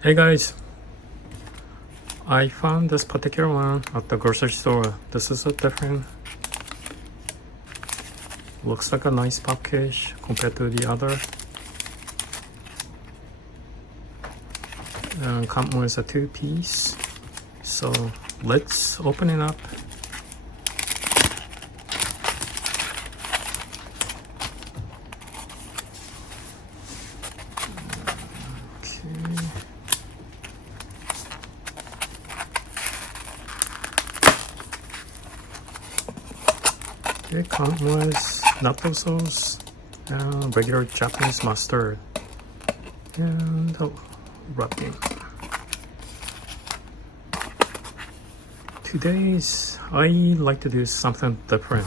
Hey guys, I found this particular one at the grocery store. This is a different, looks like a nice package compared to the other. And comes with a 2-piece. So let's open it up. It comes with natto sauce and regular Japanese mustard and the wrapping. Today's I like to do something different.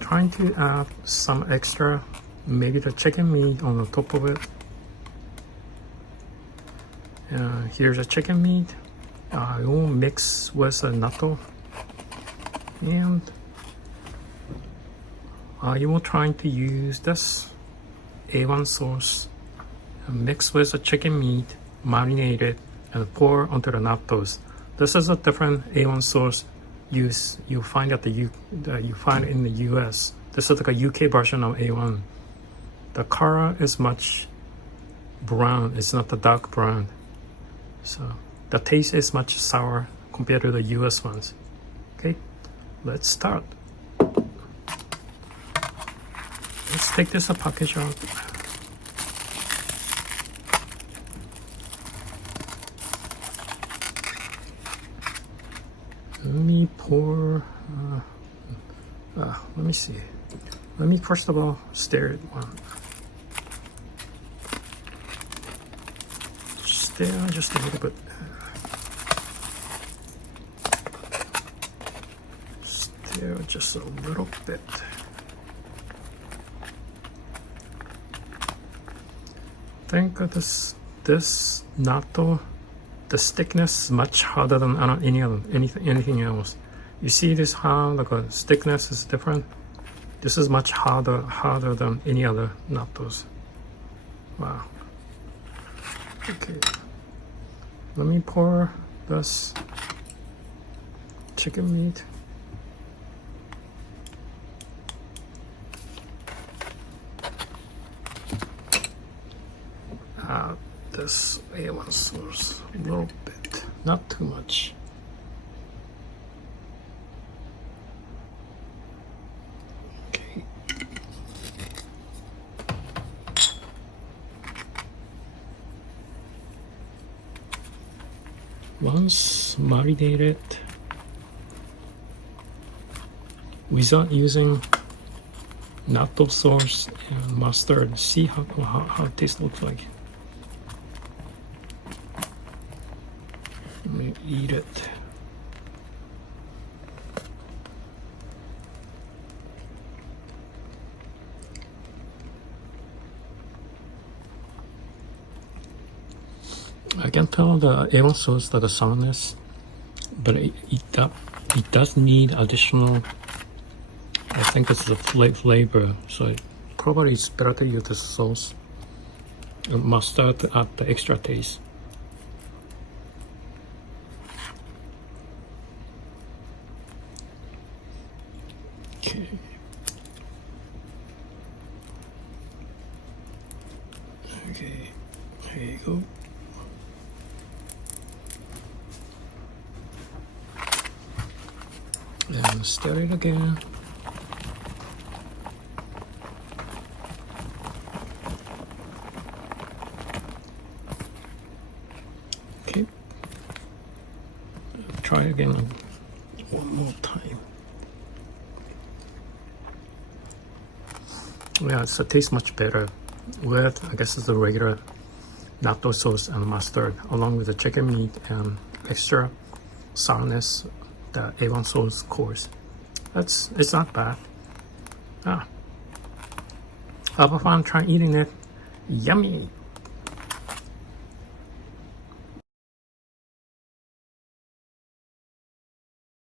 Trying to add some extra, maybe the chicken meat on the top of it. Here's a chicken meat. I will mix with a natto. And I will try to use this A1 sauce mixed with the chicken meat, marinated, and pour onto the nattos. This is a different A1 sauce you find at you find in the US. This is like a UK version of A1. The color is much brown. It's not the dark brown. So the taste is much sour compared to the US ones. Okay. Let's start. Let's take this package out. Let me pour. Let me see. Let me first of all stir it one. Stir just a little bit. Just a little bit. I think this natto, the thickness is much harder than anything else. You see this how like a thickness is different. This is much harder than any other nattos. Wow. Okay. Let me pour this chicken meat. This A1 sauce a little bit, not too much. Okay. Once marinated, without using natto sauce and mustard, see how this looks like. Let me eat it. I can tell the A1 sauce that the sourness, but it does need additional. I think it's the flavor, so probably it's better to use the sauce and mustard to add the extra taste. Okay. Okay, there you go. And stir it again. Okay. Try again one more time. Yeah, it tastes much better with, I guess it's the regular natto sauce and mustard, along with the chicken meat and extra sourness the A1 sauce course. It's not bad. Have fun trying eating it. Yummy!